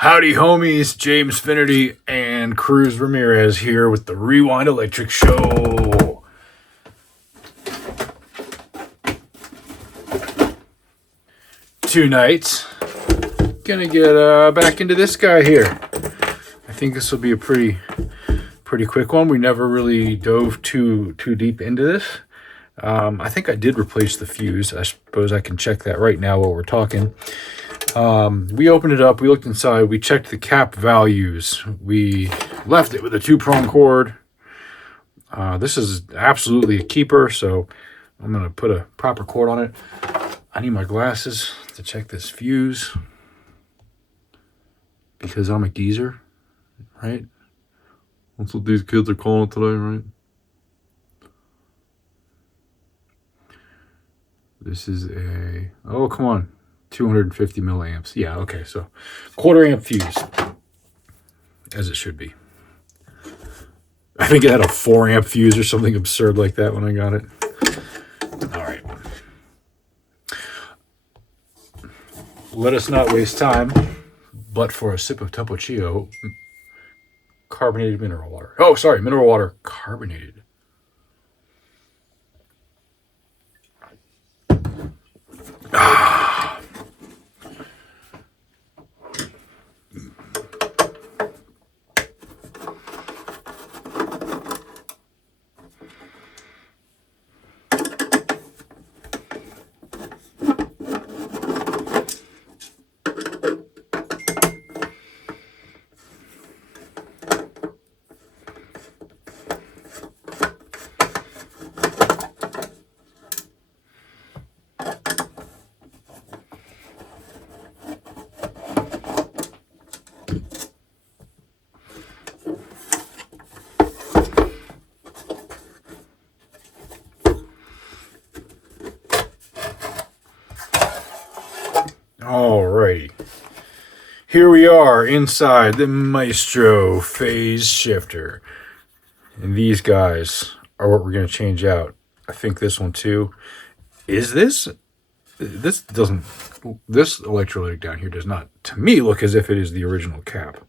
Howdy homies, James Finnerty and Cruz Ramirez here with the Rewind Electric Show. Tonight, gonna get back into this guy here. I think this will be a pretty quick one. We never really dove too deep into this. I think I did replace the fuse. I suppose I can check that right now while we're talking. We opened it up, we looked inside, we checked the cap values, we left it with a 2-prong cord. This is absolutely a keeper, so I'm going to put a proper cord on it. I need my glasses to check this fuse, because I'm a geezer, right? That's what these kids are calling it today, right? This is a, oh, come on. 250 milliamps. Yeah, okay, so 1/4 amp fuse, as it should be. I think it had a 4 amp fuse or something absurd like that when I got it. All right. Let us not waste time, but for a sip of Topo Chico, carbonated mineral water. Oh, sorry, mineral water carbonated. Alrighty, here we are inside the Maestro phase shifter, and these guys are what we're going to change out. I think this one too. Is this doesn't, this electrolytic down here does not, to me, look as if it is the original cap.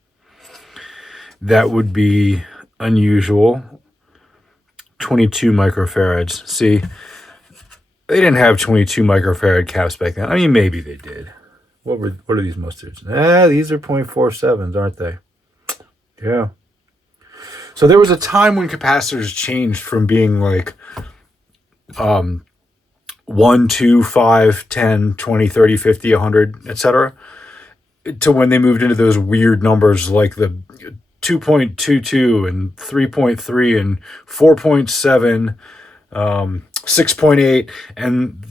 That would be unusual. 22 microfarads. See, they didn't have 22 microfarad caps back then. I mean, maybe they did. What are these mustards? These are 0.47s, aren't they? Yeah. So there was a time when capacitors changed from being like 1, 2, 5, 10, 20, 30, 50, 100, etc., to when they moved into those weird numbers like the 2.22 and 3.3 and 4.7, 6.8, and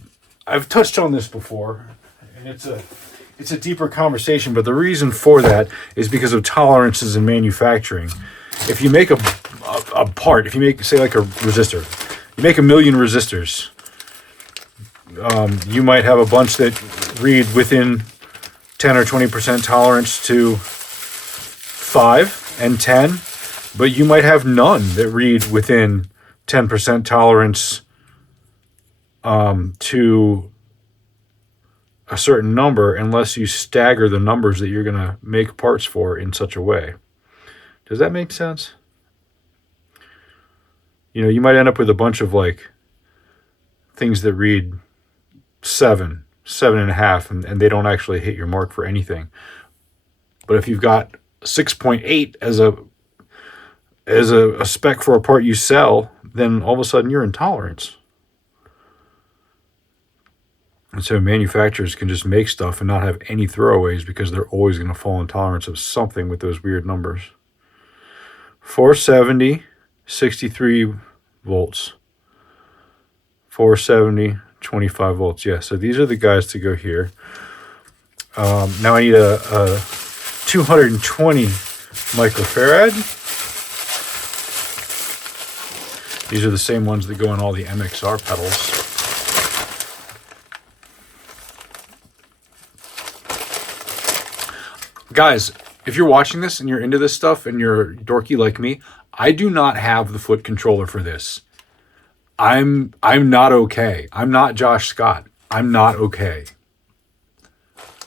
I've touched on this before, and it's a deeper conversation, but the reason for that is because of tolerances in manufacturing. If you make a part, if you make, say, like a resistor, you make 1 million resistors, you might have a bunch that read within 10 or 20% tolerance to 5 and 10, but you might have none that read within 10% tolerance to a certain number, unless you stagger the numbers that you're going to make parts for in such a way. Does that make sense? You know, you might end up with a bunch of like things that read 7, 7.5, and they don't actually hit your mark for anything. But if you've got 6.8 as a spec for a part you sell, then all of a sudden you're in tolerance. And so manufacturers can just make stuff and not have any throwaways, because they're always going to fall in tolerance of something with those weird numbers. 470, 63 volts. 470, 25 volts. Yeah, so these are the guys to go here. Now I need a 220 microfarad. These are the same ones that go in all the MXR pedals. Guys, if you're watching this and you're into this stuff and you're dorky like me, I do not have the foot controller for this. I'm not okay. I'm not Josh Scott. I'm not okay.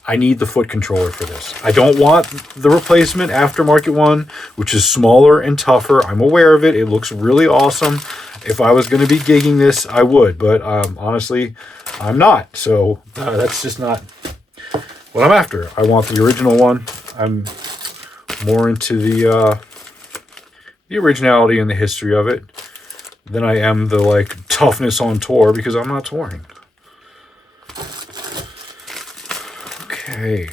I need the foot controller for this. I don't want the replacement aftermarket one, which is smaller and tougher. I'm aware of it. It looks really awesome. If I was going to be gigging this, I would. But honestly, I'm not. So that's just not what I'm after. I want the original one. I'm more into the originality and the history of it than I am the like toughness on tour, because I'm not touring. Okay,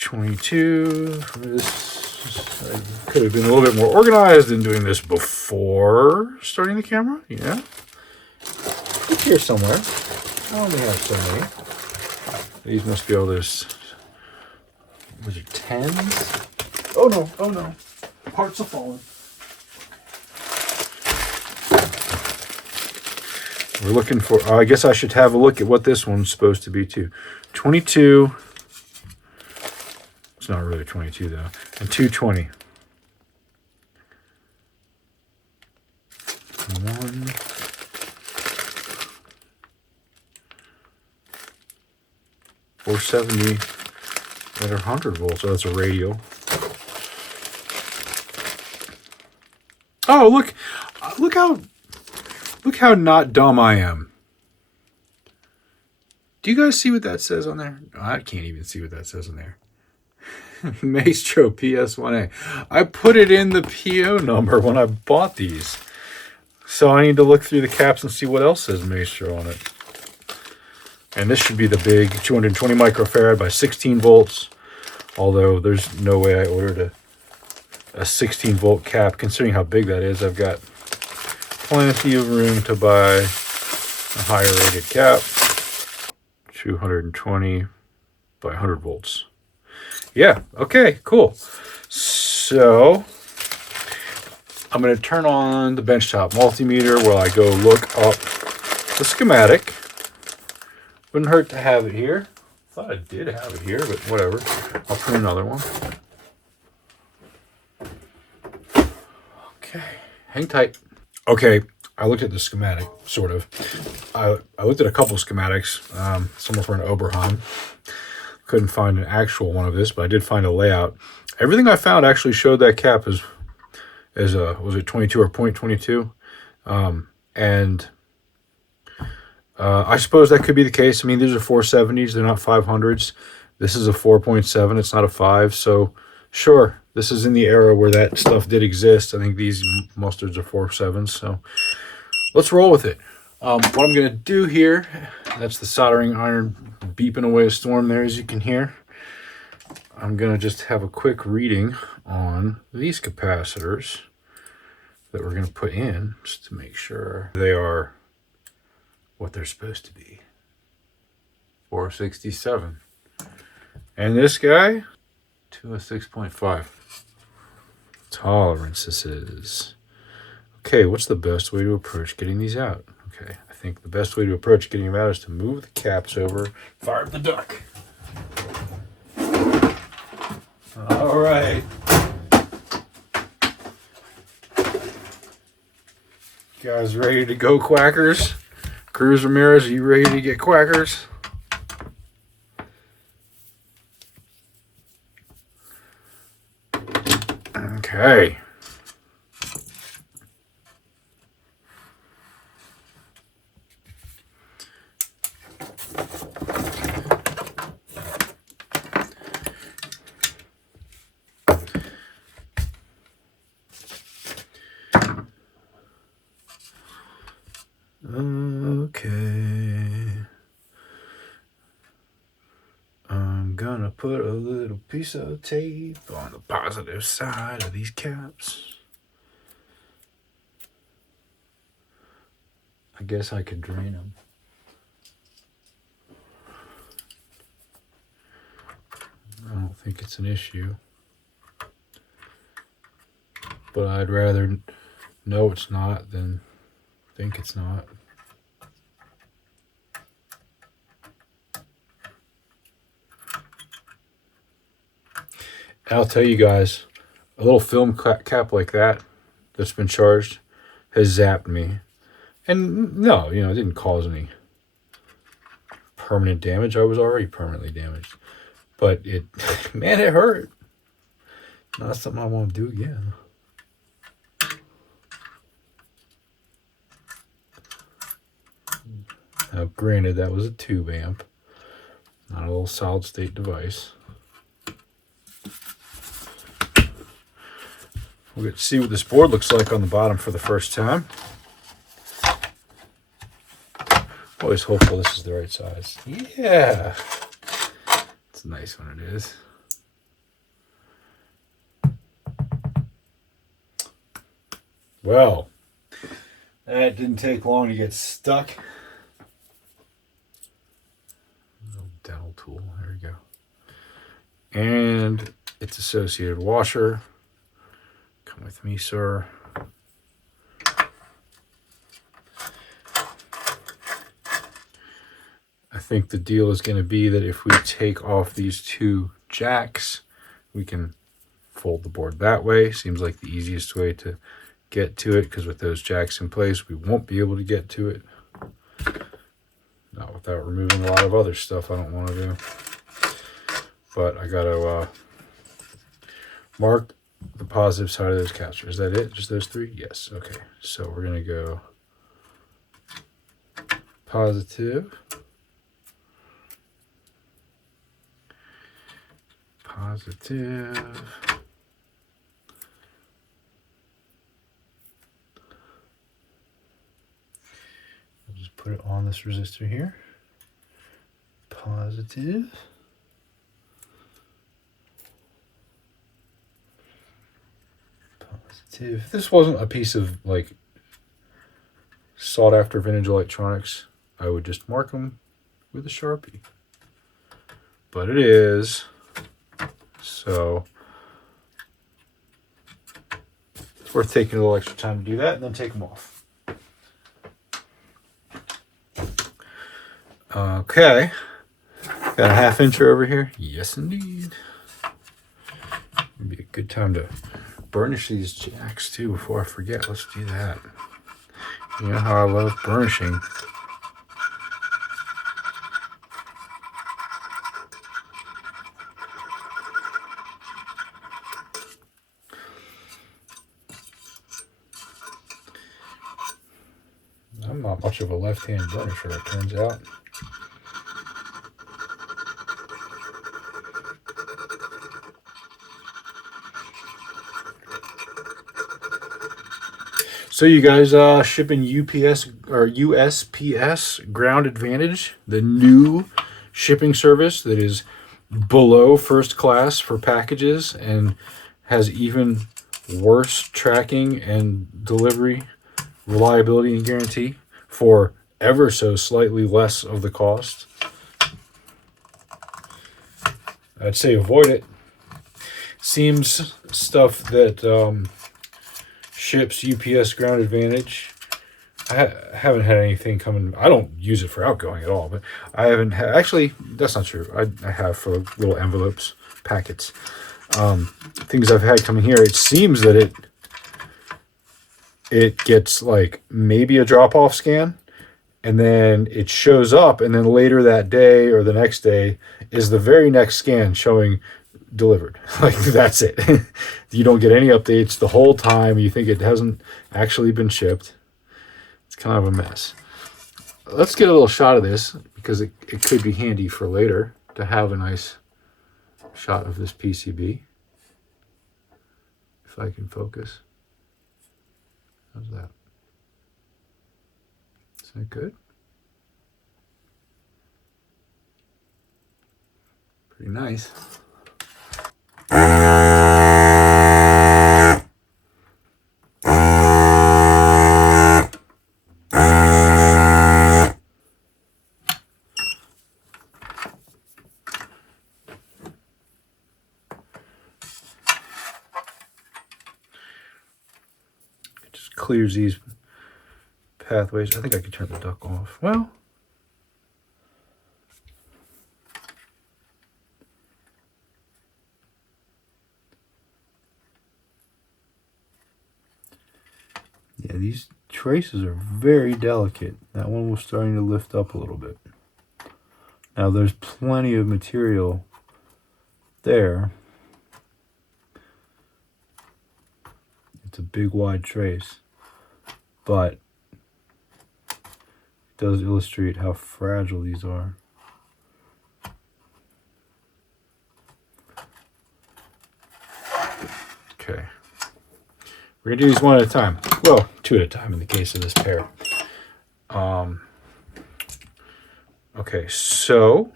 22. This I could have been a little bit more organized in doing this before starting the camera. Yeah, it's here somewhere. I only have so many. These must be all those. Was it 10s? Oh no! Oh no! Parts are falling. We're looking for. I guess I should have a look at what this one's supposed to be too. 22. It's not really 22 though. And 220. 1. 470 at 100 volts. So that's a radio. Oh, look how not dumb I am. Do you guys see what that says on there? I can't even see what that says on there. Maestro PS-1A. I put it in the PO number when I bought these. So I need to look through the caps and see what else says Maestro on it. And this should be the big 220 microfarad by 16 volts. Although there's no way I ordered a 16 volt cap. Considering how big that is, I've got plenty of room to buy a higher rated cap. 220 by 100 volts. Yeah, okay, cool. So I'm going to turn on the benchtop multimeter where I go look up the schematic. Wouldn't hurt to have it here. Thought I did have it here, but whatever. I'll print another one. Okay, hang tight. Okay, I looked at the schematic, sort of. I looked at a couple schematics, some for an Oberheim. Couldn't find an actual one of this, but I did find a layout. Everything I found actually showed that cap was it 22 or 0.22? And I suppose that could be the case. I mean, these are 470s. They're not 500s. This is a 4.7. It's not a 5. So, sure, this is in the era where that stuff did exist. I think these mustards are 4.7s. So, let's roll with it. What I'm going to do here, that's the soldering iron beeping away a storm there, as you can hear. I'm going to just have a quick reading on these capacitors that we're going to put in, just to make sure they are what they're supposed to be. 467. And this guy, 206.5. Tolerance this is. Okay, what's the best way to approach getting these out? Okay, I think the best way to approach getting them out is to move the caps over, fire up the duck. All right. You guys ready to go, quackers? Cruz Ramirez, are you ready to get quackers? Okay. I'm gonna put a little piece of tape on the positive side of these caps. I guess I could drain them. I don't think it's an issue. But I'd rather know it's not than think it's not. And I'll tell you guys, a little film cap like that that's been charged has zapped me. And no, it didn't cause any permanent damage. I was already permanently damaged. But it, man, it hurt. Not something I want to do again. Now, granted, that was a tube amp, not a little solid state device. We'll get to see what this board looks like on the bottom for the first time. Always hopeful this is the right size. Yeah. It's nice when it is. Well, that didn't take long to get stuck. Little dental tool. There we go. And its associated washer. Come with me, sir. I think the deal is going to be that if we take off these two jacks, we can fold the board that way. Seems like the easiest way to get to it, because with those jacks in place, we won't be able to get to it. Not without removing a lot of other stuff I don't want to do. But I got to mark the positive side of those caps. Is that it? Just those three? Yes. Okay. So we're going to go positive. Positive. I'll just put it on this resistor here. Positive. Positive. If this wasn't a piece of like sought after vintage electronics, I would just mark them with a Sharpie. But it is. So it's worth taking a little extra time to do that and then take them off. Okay. Got a half incher over here? Yes, indeed. It'd be a good time to burnish these jacks too before I forget. Let's do that. You know how I love burnishing. I'm not much of a left-hand burnisher, it turns out. So you guys shipping UPS or USPS Ground Advantage, the new shipping service that is below first class for packages and has even worse tracking and delivery reliability and guarantee for ever so slightly less of the cost. I'd say avoid it. Seems stuff that ships UPS Ground Advantage. I haven't had anything coming. I don't use it for outgoing at all, but I haven't had. Actually, that's not true. I have for little envelopes, packets. Things I've had coming here. It seems that it gets like maybe a drop-off scan, and then it shows up, and then later that day or the next day is the very next scan showing delivered. Like, that's it. You don't get any updates the whole time. You think it hasn't actually been shipped. It's kind of a mess. Let's get a little shot of this, because it could be handy for later to have a nice shot of this PCB. If I can focus. How's that? Is that good? Pretty nice. It just clears these pathways. I think I could turn the duct off. Well, yeah, these traces are very delicate. That one was starting to lift up a little bit. Now there's plenty of material there, it's a big wide trace, but it does illustrate how fragile these are. Okay. We're going to do these one at a time. Well, two at a time in the case of this pair. Okay, so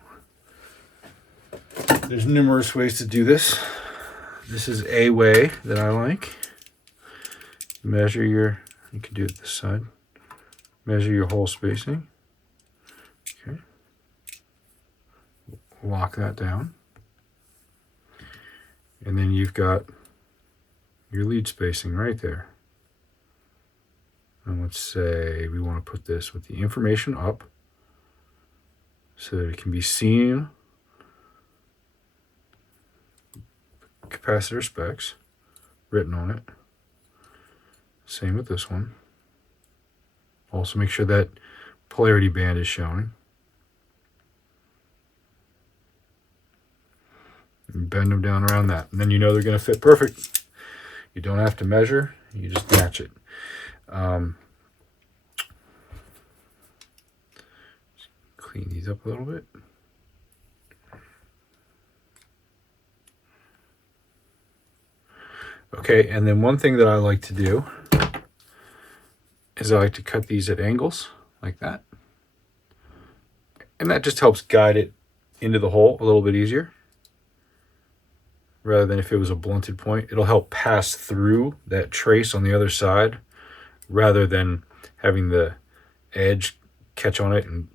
there's numerous ways to do this. This is a way that I like. Measure your, you can do it this side. Measure your hole spacing. Okay. Lock that down. And then you've got your lead spacing right there. And let's say we want to put this with the information up so that it can be seen. Capacitor specs written on it. Same with this one. Also make sure that polarity band is showing. And bend them down around that. And then you know they're going to fit perfect. You don't have to measure. You just match it. Clean these up a little bit. Okay, and then one thing that I like to do is I like to cut these at angles like that. And that just helps guide it into the hole a little bit easier. Rather than if it was a blunted point, it'll help pass through that trace on the other side rather than having the edge catch on it and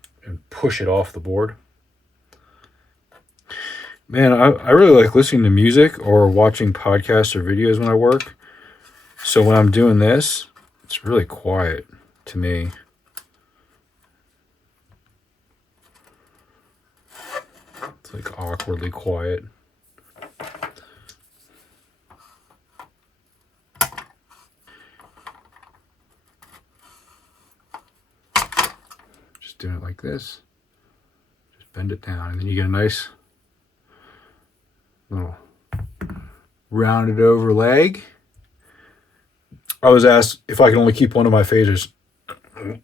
push it off the board. Man, I really like listening to music or watching podcasts or videos when I work. So when I'm doing this, it's really quiet to me. It's like awkwardly quiet. Just doing it like this. Just bend it down and then you get a nice little rounded over leg. I was asked if I can only keep one of my phasers.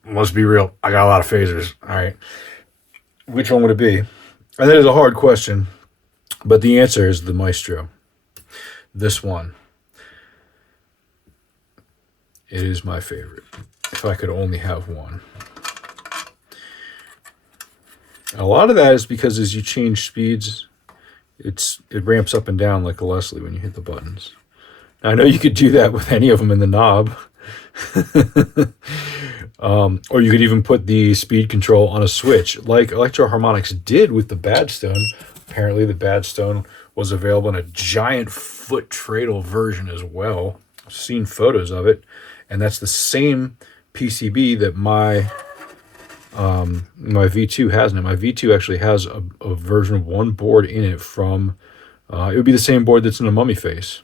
Let's be real, I got a lot of phasers. All right, which one would it be? And that is a hard question, but the answer is the Maestro. This one. It is my favorite. If I could only have one. A lot of that is because as you change speeds, it ramps up and down like a Leslie when you hit the buttons. Now, I know you could do that with any of them in the knob. Or you could even put the speed control on a switch like Electro-Harmonix did with the Badstone. Apparently the Badstone was available in a giant foot treadle version as well. I've seen photos of it, and that's the same PCB that my V2 has now. My V2 actually has a version 1 board in it from, it would be the same board that's in a Mummy Face.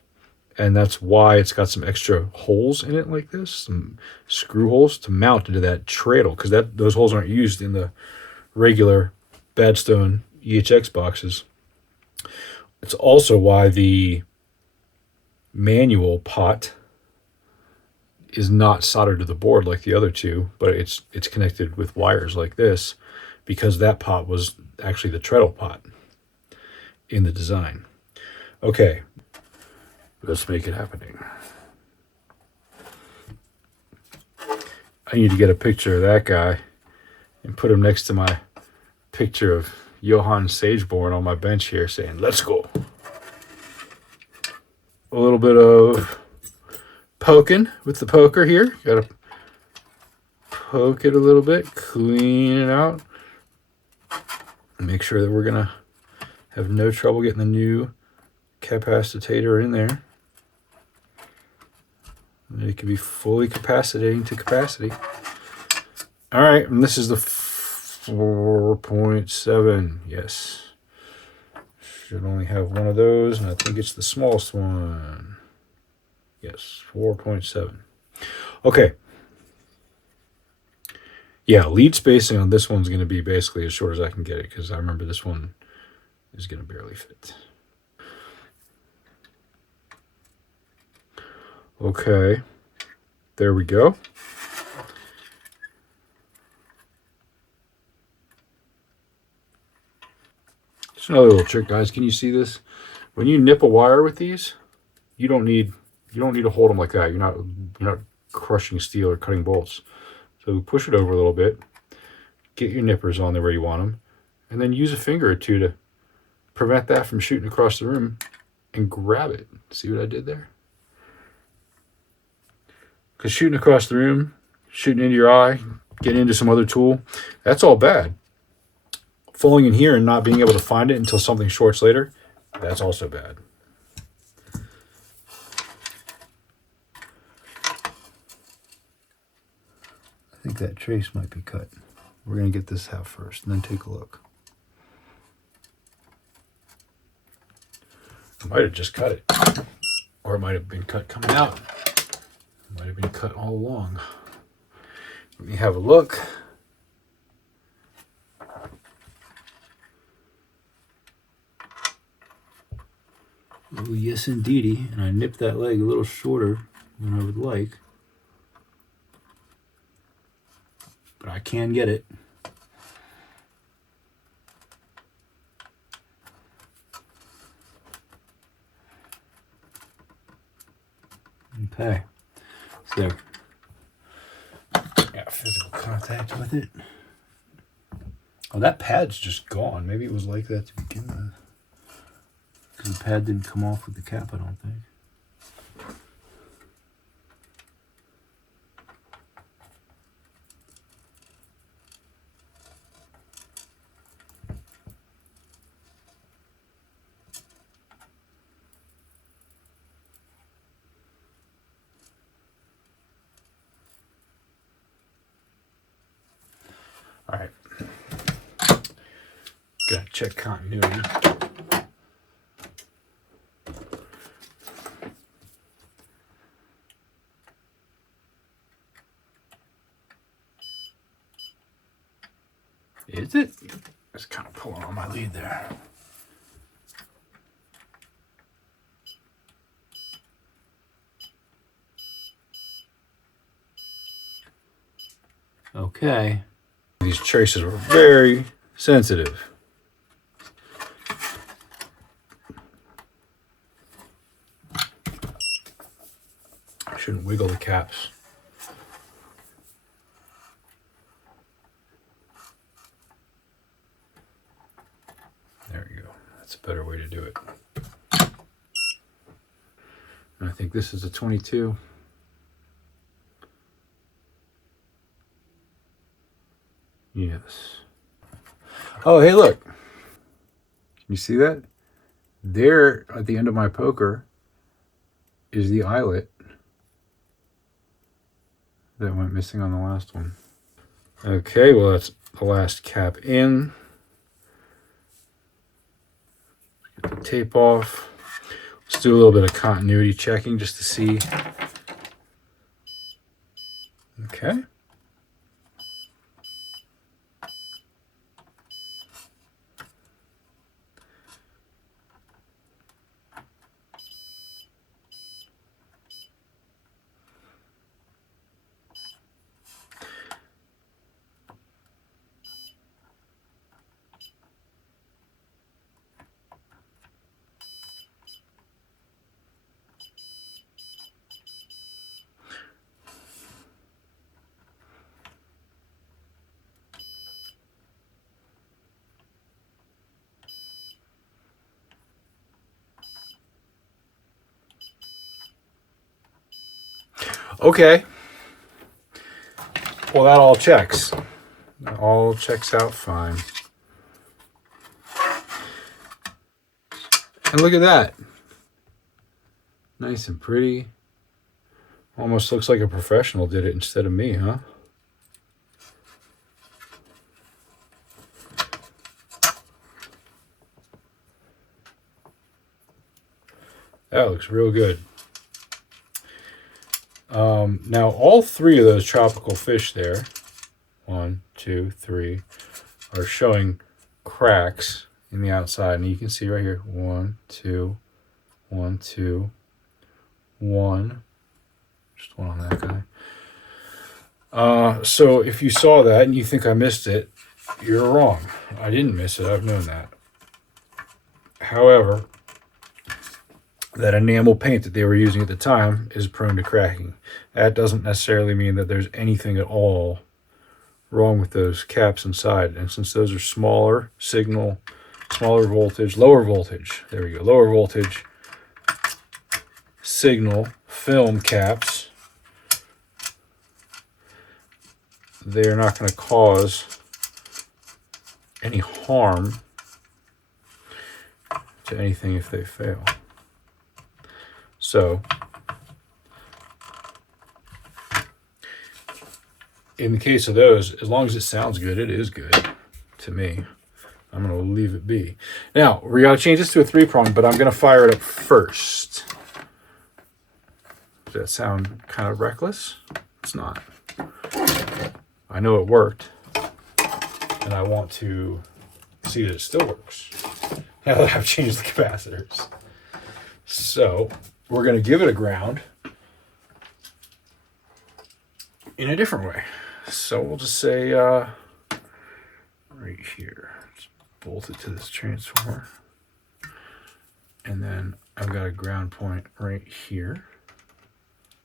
And that's why it's got some extra holes in it like this, some screw holes to mount into that treadle, because those holes aren't used in the regular Badstone EHX boxes. It's also why the manual pot is not soldered to the board like the other two, but it's connected with wires like this, because that pot was actually the treadle pot in the design. Okay, let's make it happening. I need to get a picture of that guy and put him next to my picture of Johann Sageborn on my bench here saying, let's go. A little bit of poking with the poker here. Gotta poke it a little bit, clean it out. Make sure that we're gonna have no trouble getting the new capacitator in there. And it can be fully capacitating to capacity. All right, and this is the 4.7. Yes. Should only have one of those, and I think it's the smallest one. Yes, 4.7. Okay. Yeah, lead spacing on this one's going to be basically as short as I can get it, because I remember this one is going to barely fit. Okay, there we go. Just another little trick, guys. Can you see this? When you nip a wire with these, you don't need to hold them like that. You're not crushing steel or cutting bolts. So push it over a little bit, get your nippers on there where you want them, and then use a finger or two to prevent that from shooting across the room and grab it. See what I did there? Because shooting across the room, shooting into your eye, getting into some other tool, that's all bad. Falling in here and not being able to find it until something shorts later, that's also bad. I think that trace might be cut. We're going to get this half first and then take a look. I might have just cut it. Or it might have been cut coming out. It might have been cut all along. Let me have a look. Oh, yes, indeedy. And I nipped that leg a little shorter than I would like. But I can get it. Okay. So, got physical contact with it. Oh, that pad's just gone. Maybe it was like that to begin with. Because the pad didn't come off with the cap, I don't think. All right. Gotta check continuity. Is it? It's kind of pulling on my lead there. Okay. These traces were very sensitive. I shouldn't wiggle the caps. There you go. That's a better way to do it. And I think this is a 22. Yes. Oh, hey, look. Can you see that? There at the end of my poker is the eyelet that went missing on the last one. Okay, well, that's the last cap in. Get the tape off. Let's do a little bit of continuity checking just to see. Okay. Okay. Well, that all checks. That all checks out fine. And look at that. Nice and pretty. Almost looks like a professional did it instead of me, huh? That looks real good. Now, all three of those tropical fish there, 1, 2, 3, are showing cracks in the outside. And you can see right here, 1, 2, 1, 2, 1, Just one on that guy. So if you saw that and you think I missed it, you're wrong. I didn't miss it. I've known that. However, that enamel paint that they were using at the time is prone to cracking. That doesn't necessarily mean that there's anything at all wrong with those caps inside. And since those are smaller signal, smaller voltage, lower voltage, there we go, lower voltage signal film caps, they're not going to cause any harm to anything if they fail. So, in the case of those, as long as it sounds good, it is good to me. I'm going to leave it be. Now, we got to change this to a 3-prong, but I'm going to fire it up first. Does that sound kind of reckless? It's not. I know it worked, and I want to see that it still works now that I've changed the capacitors. So, we're going to give it a ground in a different way. So we'll just say right here, just bolt it to this transformer. And then I've got a ground point right here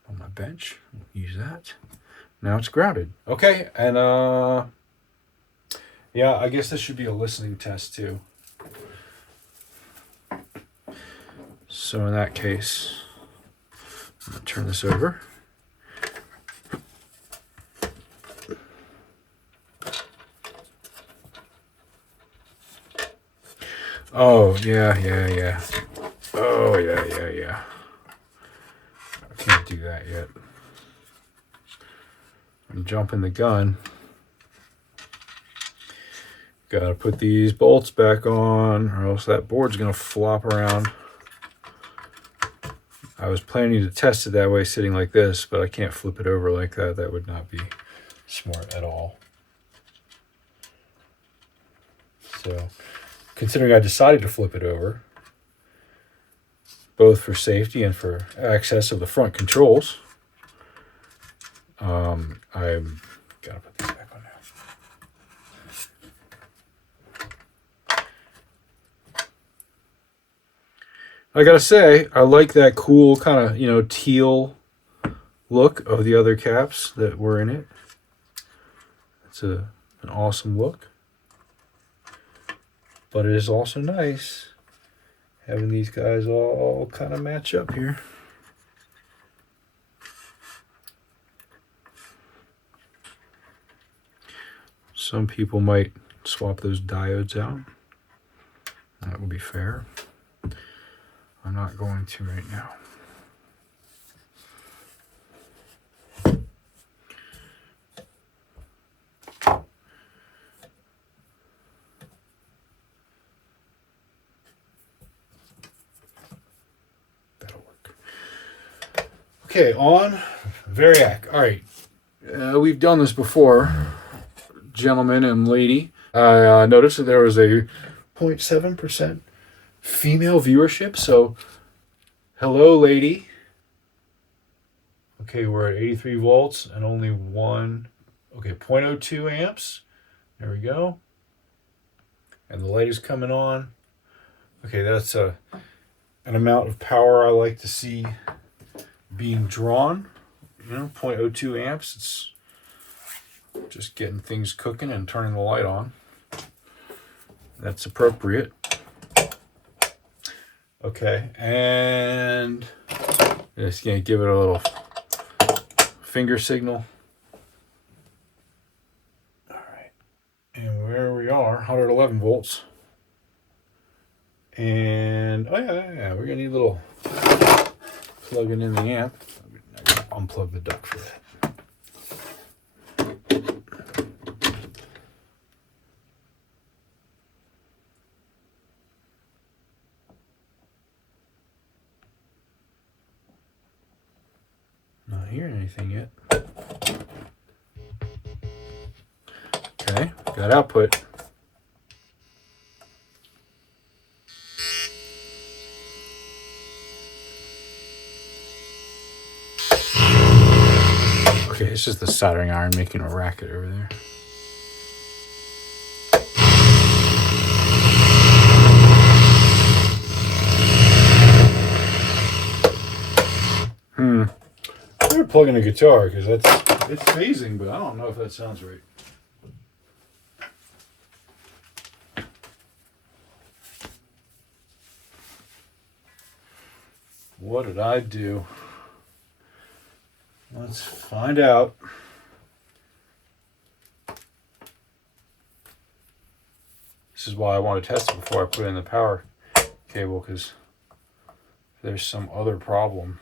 on my bench. Use that. Now it's grounded. Okay, and yeah, I guess this should be a listening test too. So in that case, I'm going to turn this over. Oh, yeah. Oh, yeah. I can't do that yet. I'm jumping the gun. Gotta put these bolts back on, or else that board's gonna flop around. I was planning to test it that way, sitting like this, but I can't flip it over like that. That would not be smart at all. So, considering I decided to flip it over, both for safety and for access of the front controls, I'm gotta put these back on now. I gotta say, I like that cool kind of, teal look of the other caps that were in it. It's an awesome look. But it is also nice having these guys all kind of match up here. Some people might swap those diodes out. That would be fair. I'm not going to right now. That'll work. Okay, on Variac. All right, we've done this before, gentleman and lady. I noticed that there was a 0.7% female viewership, so hello, lady. Okay, we're at 83 volts and only 0.02 amps. There we go. And the light is coming on. Okay, that's an amount of power I like to see being drawn. 0.02 amps. It's just getting things cooking and turning the light on. That's appropriate. Okay, and just gonna give it a little finger signal. All right, and where we are, 111 volts. And oh yeah, we're gonna need a little plugging in the amp. I'm gonna unplug the duct for that. Not hearing anything yet. Okay, got output. it's just the soldering iron making a racket over there. They're plugging a guitar because it's phasing, but I don't know if that sounds right. What did I do? Let's find out. This is why I want to test it before I put it in the power cable, because there's some other problem.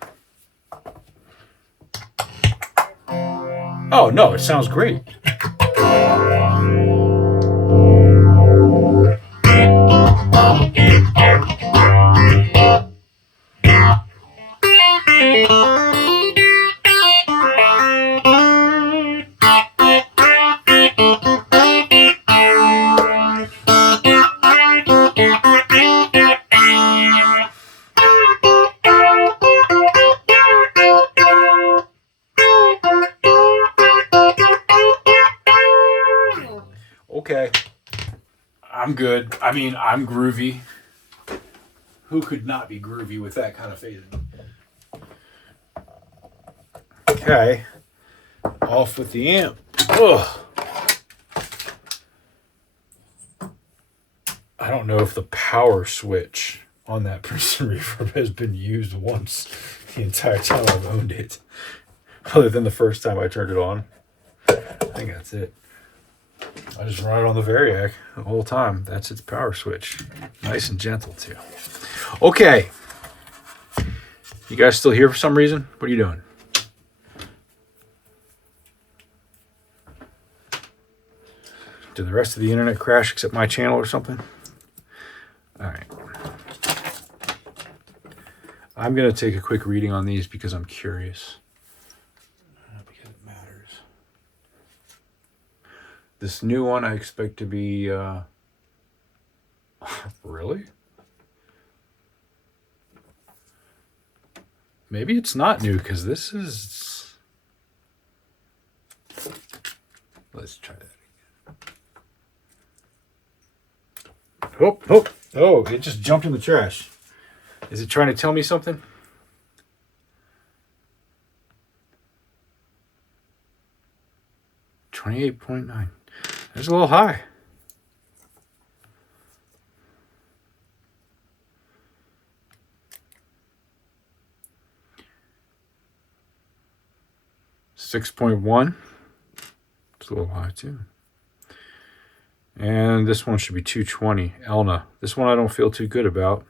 Oh, no, it sounds great. Okay, I'm good. I mean, I'm groovy. Who could not be groovy with that kind of phasing? Okay, off with the amp. Ugh. I don't know if the power switch on that Princeton reverb has been used once the entire time I've owned it, other than the first time I turned it on. I think that's it. I just run it on the Variac the whole time. That's its power switch. Nice and gentle, too. Okay. You guys still here for some reason? What are you doing? Did the rest of the internet crash except my channel or something? All right. I'm going to take a quick reading on these because I'm curious. Because it matters. This new one I expect to be... Really? Maybe it's not new because this is... Let's try that again. Oh, it just jumped in the trash. Is it trying to tell me something? $28.9. That's a little high. $6.1. It's a little high too. And this one should be 220. Elna. This one I don't feel too good about.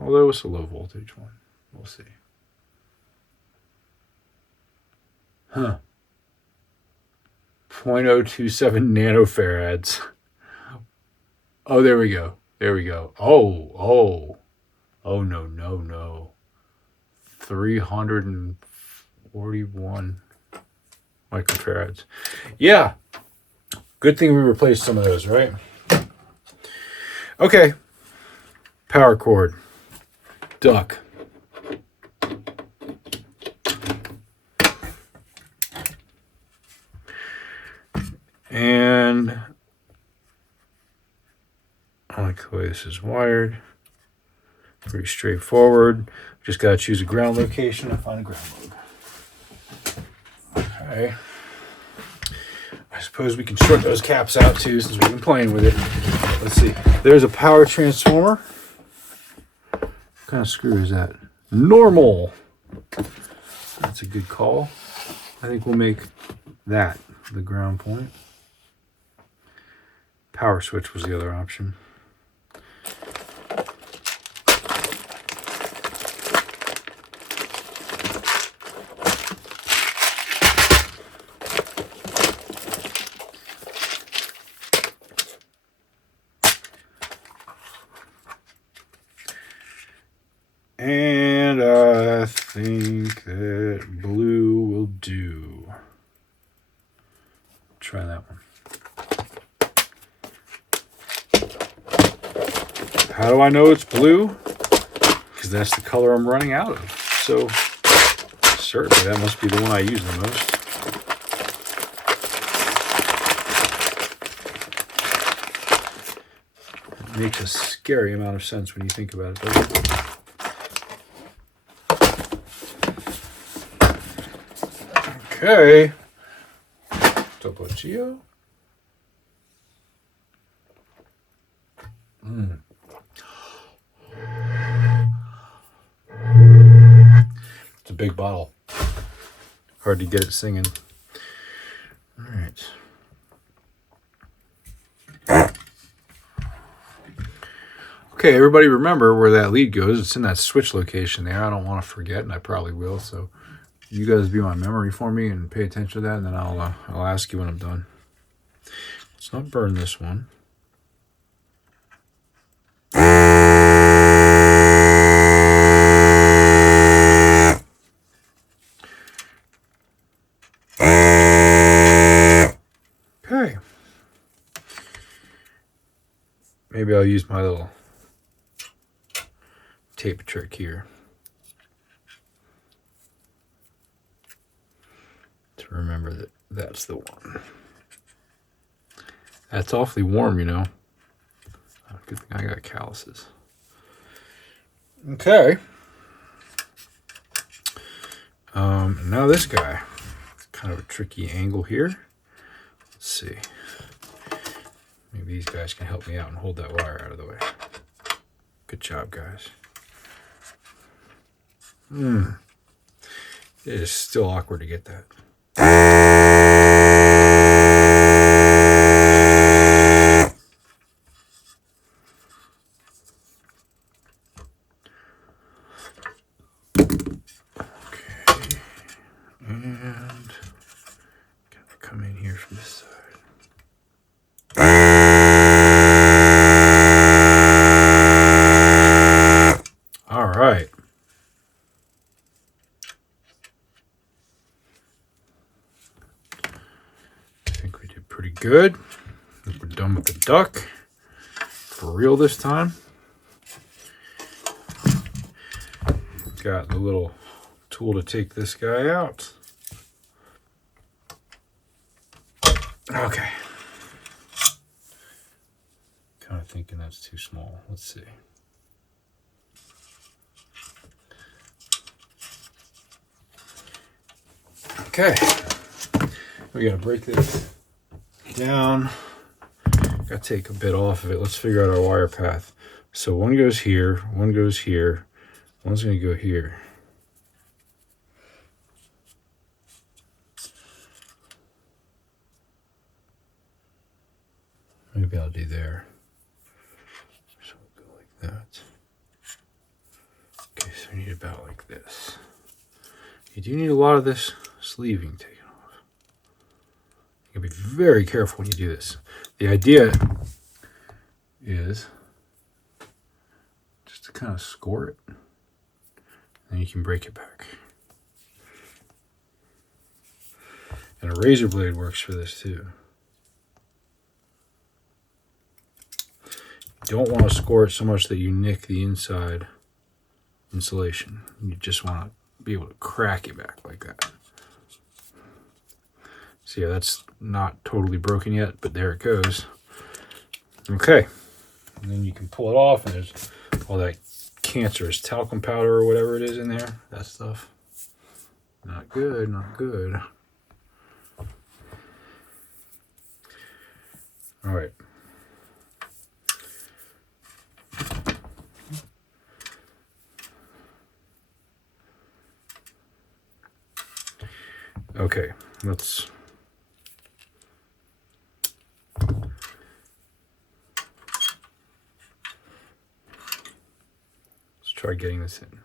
Although it's a low voltage one. We'll see. Huh. 0.027 nanofarads. Oh, there we go. There we go. Oh, no. 341 microfarads. Yeah. Good thing we replaced some of those, right? Okay. Power cord. Duck. And I like the way this is wired. Pretty straightforward. Just got to choose a ground location and find a ground load. Okay. I suppose we can short those caps out too since we've been playing with it. Let's see. There's a power transformer. What kind of screw is that? Normal. That's a good call. I think we'll make that the ground point. Power switch was the other option. And I think that blue will do. Try that one. How do I know it's blue? Because that's the color I'm running out of. So certainly that must be the one I use the most. It makes a scary amount of sense when you think about it, doesn't it? Okay. Topo Gio. It's a big bottle. Hard to get it singing. All right. Okay, everybody remember where that lead goes. It's in that switch location there. I don't want to forget, and I probably will. So you guys be my memory for me and pay attention to that, and then I'll ask you when I'm done. Let's not burn this one. Okay. Maybe I'll use my little tape trick here to remember that that's the one. That's awfully warm, you know. Good thing I got calluses. Okay. Now this guy. It's kind of a tricky angle here. Let's see. Maybe these guys can help me out and hold that wire out of the way. Good job, guys. It is still awkward to get that. Okay. And gotta come in here from this side. All right. I think we did pretty good. I think we're done with the duck. For real this time. Got the little tool to take this guy out. Okay. Kind of thinking that's too small. Let's see. Okay. We gotta break this down. Gotta take a bit off of it. Let's figure out our wire path. So one goes here, one goes here, one's gonna go here. Maybe I'll do there. So we'll go like that. Okay, so we need about like this. You do need a lot of this sleeving taken off. You gotta be very careful when you do this. The idea is just to kind of score it, and you can break it back. And a razor blade works for this too. You don't want to score it so much that you nick the inside insulation. You just want to be able to crack it back like that. So yeah, that's not totally broken yet, but there it goes. Okay. And then you can pull it off, and there's all that cancerous talcum powder or whatever it is in there. That stuff. Not good, not good. All right. Okay, let's try getting this in.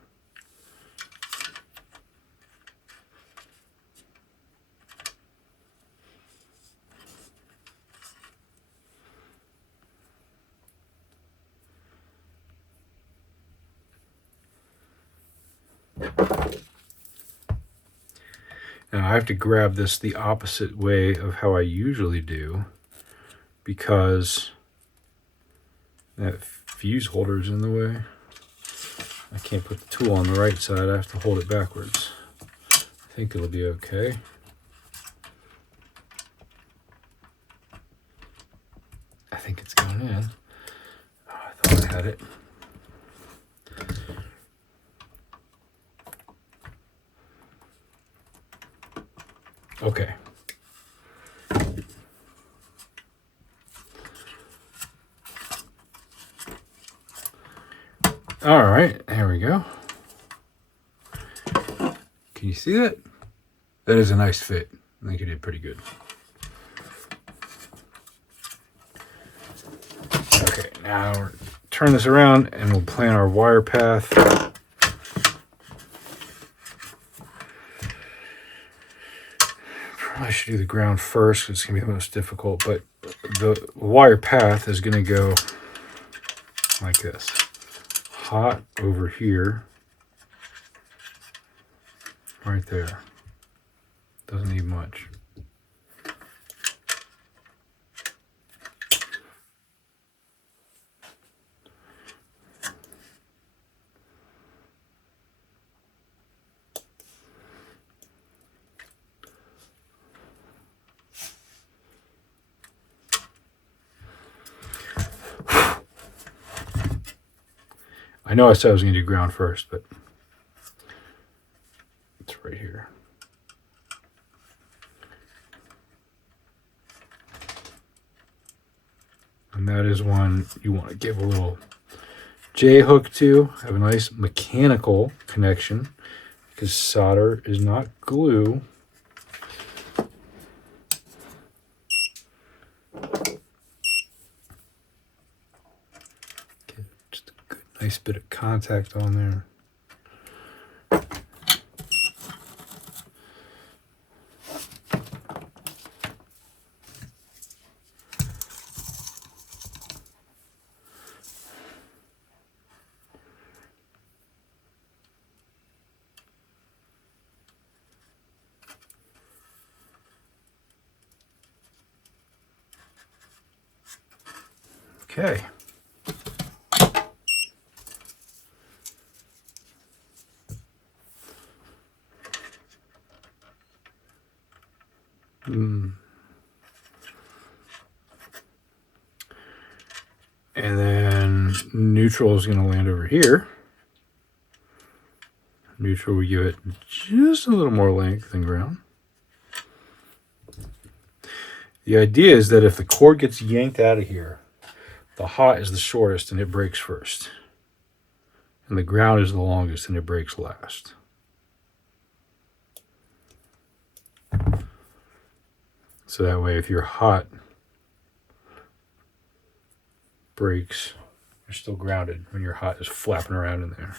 Now I have to grab this the opposite way of how I usually do, because that fuse holder is in the way. I can't put the tool on the right side, I have to hold it backwards. think it'll be okay. I think it's going in. Oh, I thought I had it. Okay. All right, there we go. Can you see that? That is a nice fit. I think you did pretty good. Okay, now turn this around and we'll plan our wire path. Probably should do the ground first because it's going to be the most difficult, but the wire path is going to go like this. Hot over here. Right there. Doesn't need much. I know I said I was going to do ground first, but it's right here. And that is one you want to give a little J-hook to. Have a nice mechanical connection because solder is not glue. Get just a good, nice bit of contact on there. Okay. And then neutral is going to land over here. Neutral, we give it just a little more length than ground. The idea is that if the cord gets yanked out of here, the hot is the shortest and it breaks first. And the ground is the longest and it breaks last. So that way, if your hot breaks, you're still grounded when your hot is flapping around in there.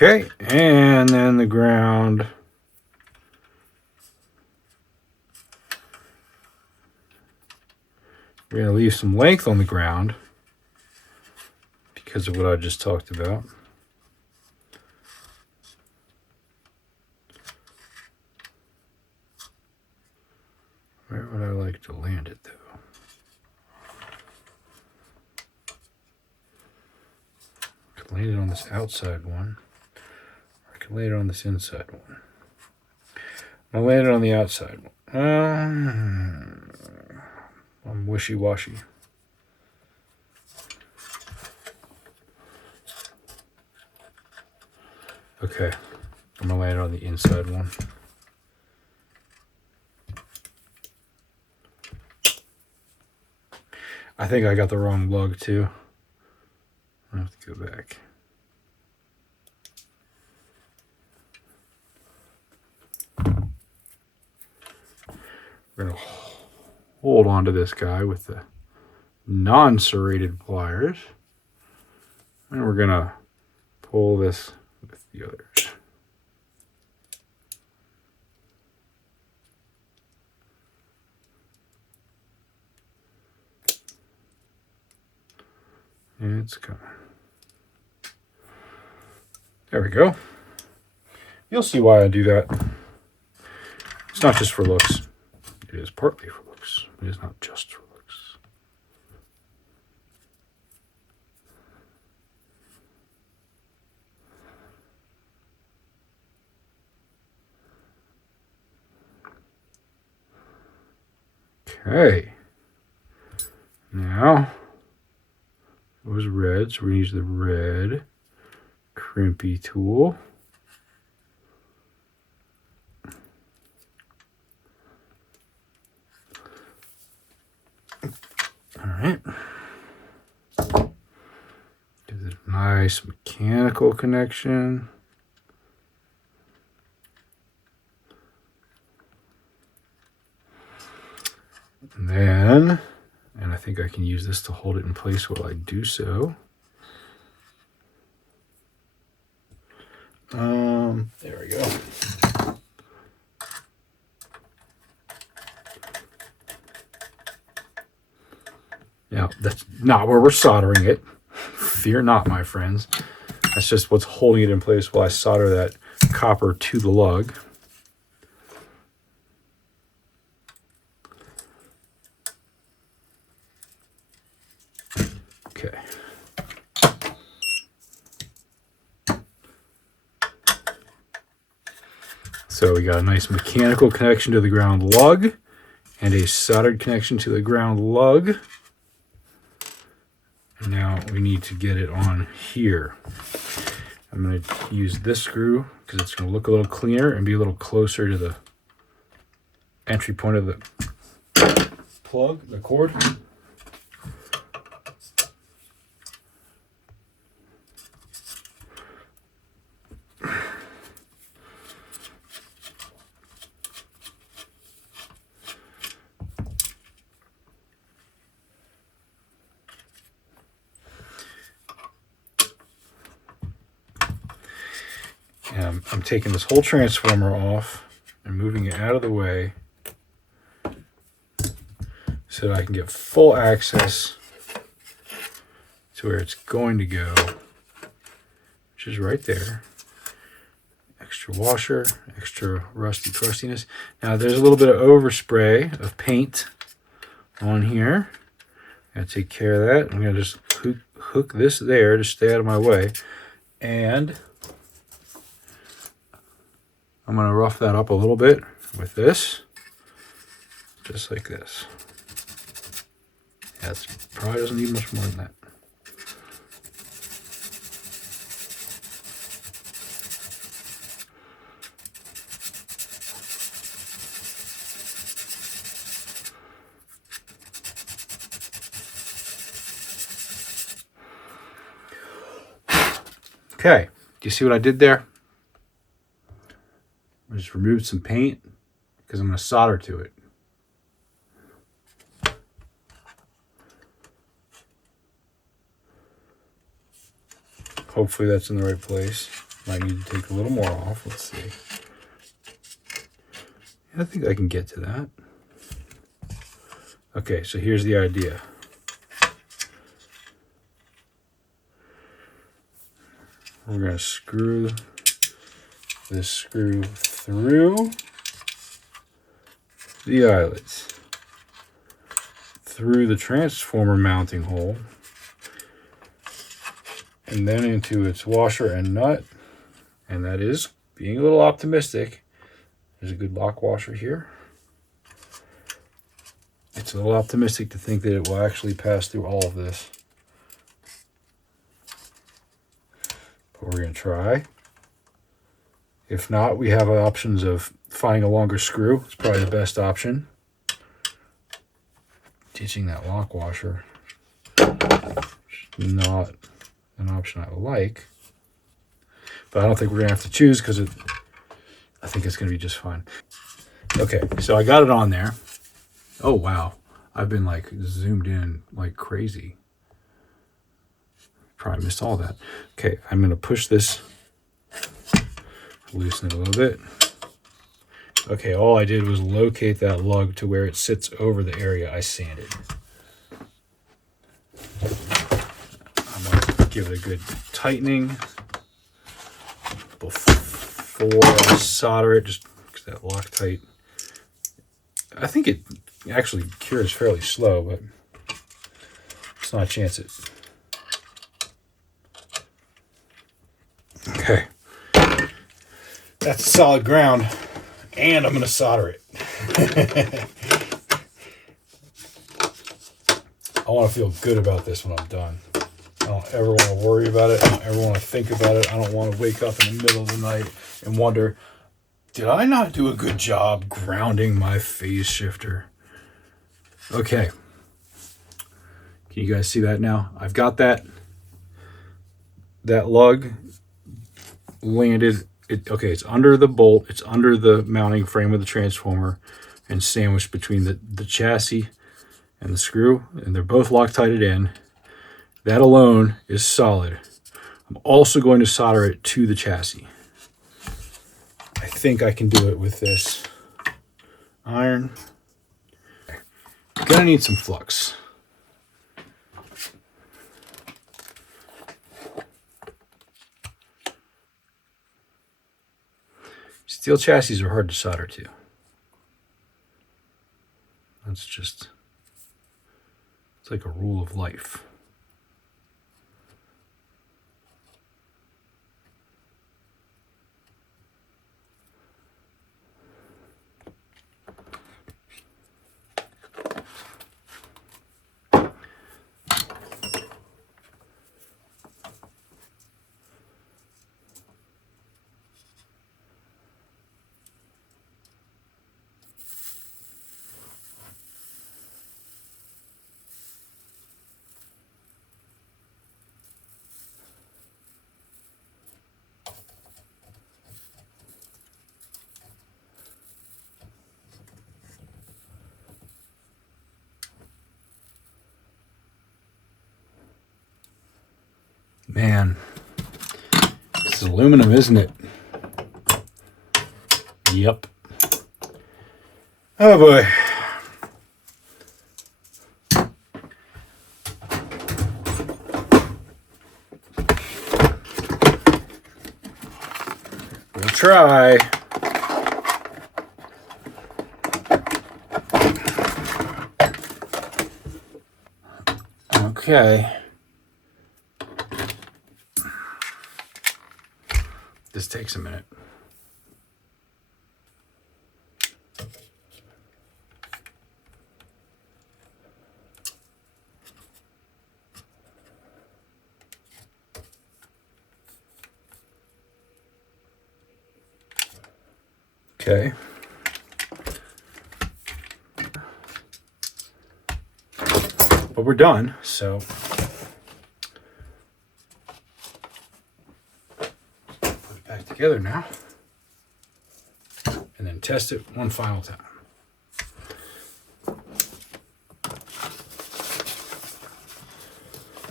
Okay, and then the ground. We're going to leave some length on the ground because of what I just talked about. Where would I like to land it, though? I could land it on this outside one. I can lay it on this inside one. I'll land it on the outside one. I'm wishy-washy. Okay, I'm gonna land it on the inside one. I think I got the wrong lug too. I have to go back. We're going to hold on to this guy with the non-serrated pliers. And we're going to pull this with the others. And it's coming. There we go. You'll see why I do that. It's not just for looks. It is partly for looks. It is not just for looks. Okay. Now, those reds, we're going to use the red crimpy tool. All right. Give it a nice mechanical connection. And then, and I think I can use this to hold it in place while I do so. There we go. Now, that's not where we're soldering it. Fear not, my friends. That's just what's holding it in place while I solder that copper to the lug. Okay. So we got a nice mechanical connection to the ground lug and a soldered connection to the ground lug. And now we need to get it on here. I'm going to use this screw because it's going to look a little cleaner and be a little closer to the entry point of the plug, the cord. I'm taking this whole transformer off and moving it out of the way so that I can get full access to where it's going to go, which is right there. Extra washer, extra rusty crustiness. Now there's a little bit of overspray of paint on here. Gotta take care of that. I'm gonna just hook this there to stay out of my way. And I'm going to rough that up a little bit with this, just like this. That probably doesn't need much more than that. Okay, do you see what I did there? I just removed some paint because I'm going to solder to it. Hopefully that's in the right place. Might need to take a little more off. Let's see. I think I can get to that. Okay, so here's the idea. We're going to screw this screw through the eyelets, through the transformer mounting hole, and then into its washer and nut. And that is being a little optimistic. There's a good lock washer here. It's a little optimistic to think that it will actually pass through all of this. But we're going to try. If not, we have options of finding a longer screw. It's probably the best option. Ditching that lock washer. Not an option I like. But I don't think we're going to have to choose because I think it's going to be just fine. Okay, so I got it on there. Oh, wow. I've been like zoomed in like crazy. Probably missed all that. Okay, I'm going to push this, loosen it a little bit. Okay, all I did was locate that lug to where it sits over the area I sanded. I'm going to give it a good tightening before I solder it, just because that Loctite. I think it actually cures fairly slow, but let's not chance it. Okay. That's solid ground, and I'm going to solder it. I want to feel good about this when I'm done. I don't ever want to worry about it. I don't ever want to think about it. I don't want to wake up in the middle of the night and wonder, did I not do a good job grounding my phase shifter? Okay. Can you guys see that now? I've got that lug landed. Okay, it's under the bolt. It's under the mounting frame of the transformer and sandwiched between the chassis and the screw, and they're both Loctited in. That alone is solid. I'm also going to solder it to the chassis. I think I can do it with this iron. Gonna need some flux. Steel chassis are hard to solder to. That's just, it's like a rule of life. Man, this is aluminum, isn't it? Yep. Oh boy. We'll try. Okay. This takes a minute. Okay. But we're done, so put it back together now. And then test it one final time.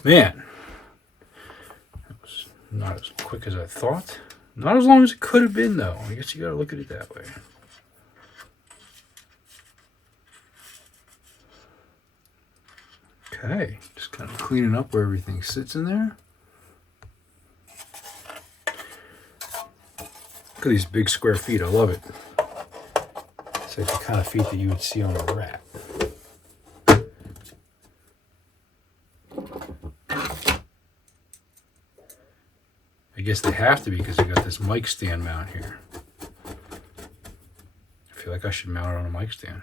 Man, that was not as quick as I thought. Not as long as it could have been, though. I guess you gotta look at it that way. Okay, just kind of cleaning up where everything sits in there. Look at these big square feet. I love it. It's like the kind of feet that you would see on a rat. I guess they have to be because they got this mic stand mount here. I feel like I should mount it on a mic stand.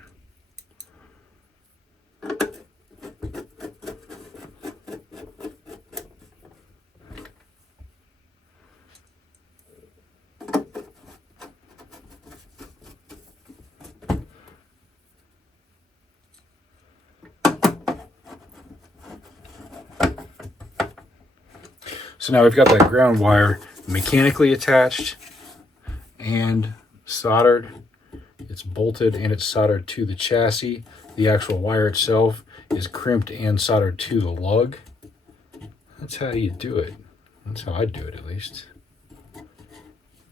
So now we've got that ground wire mechanically attached and soldered. It's bolted and it's soldered to the chassis. The actual wire itself is crimped and soldered to the lug. That's how you do it. That's how I do it, at least.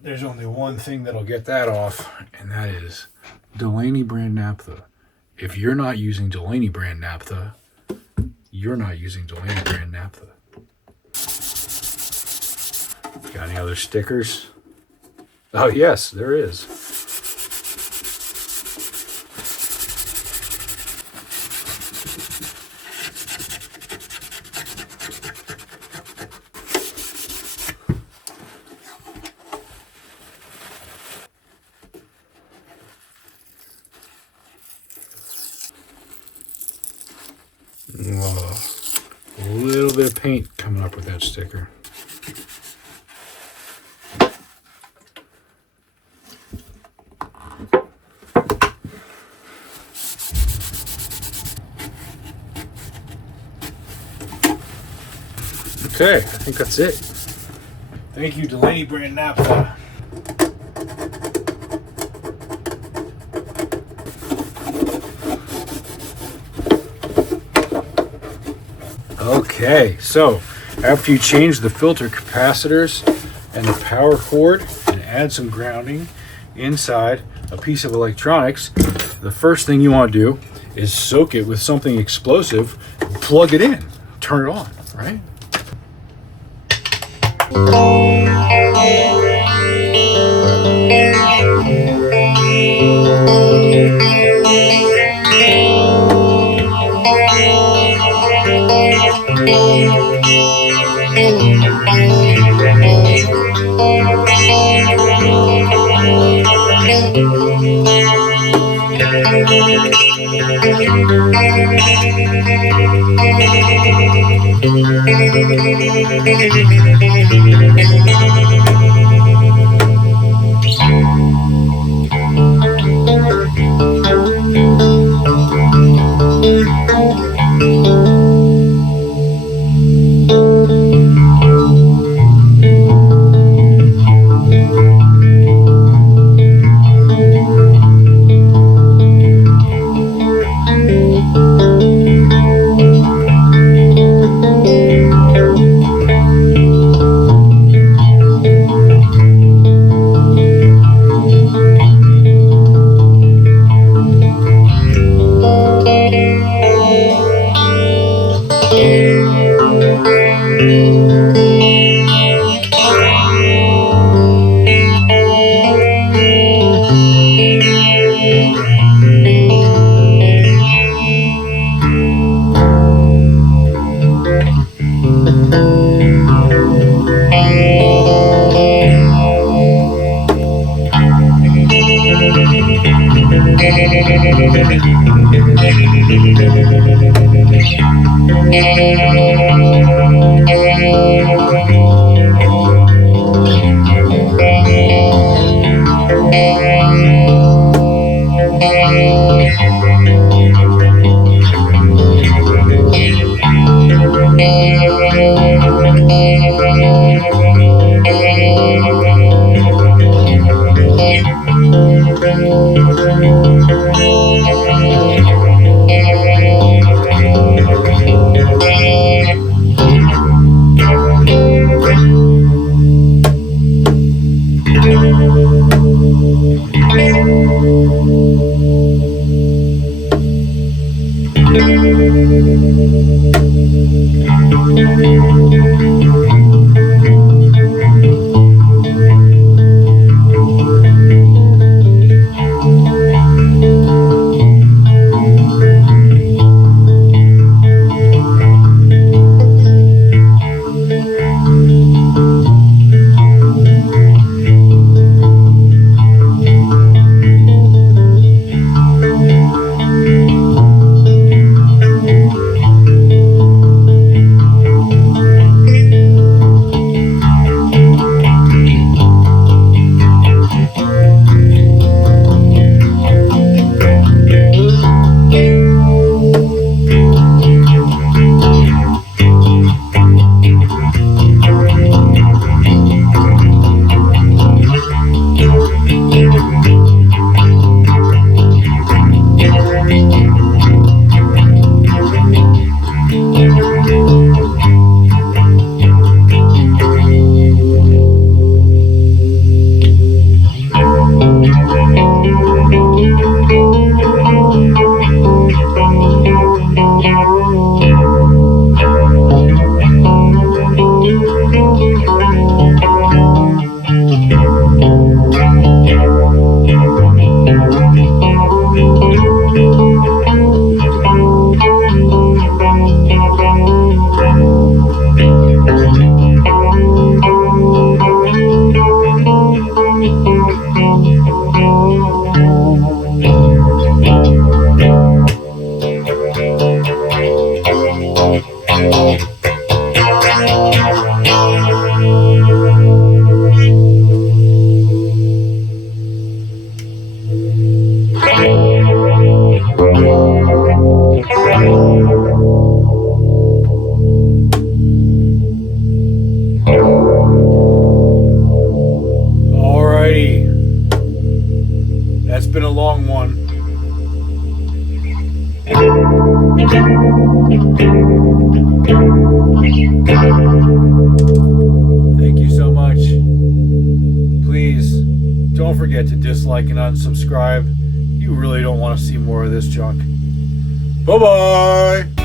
There's only one thing that'll get that off, and that is Delaney brand naphtha. If you're not using Delaney brand naphtha, you're not using Delaney brand naphtha. Got any other stickers? Oh yes, there is. Whoa. A little bit of paint coming up with that sticker. Okay, I think that's it. Thank you, Delaney brand naphtha. Okay, so after you change the filter capacitors and the power cord and add some grounding inside a piece of electronics, the first thing you want to do is soak it with something explosive, plug it in, turn it on, right? Alrighty. That's been a long one. Thank you so much. Please don't forget to dislike and unsubscribe. You really don't want to see more of this junk. Bye-bye.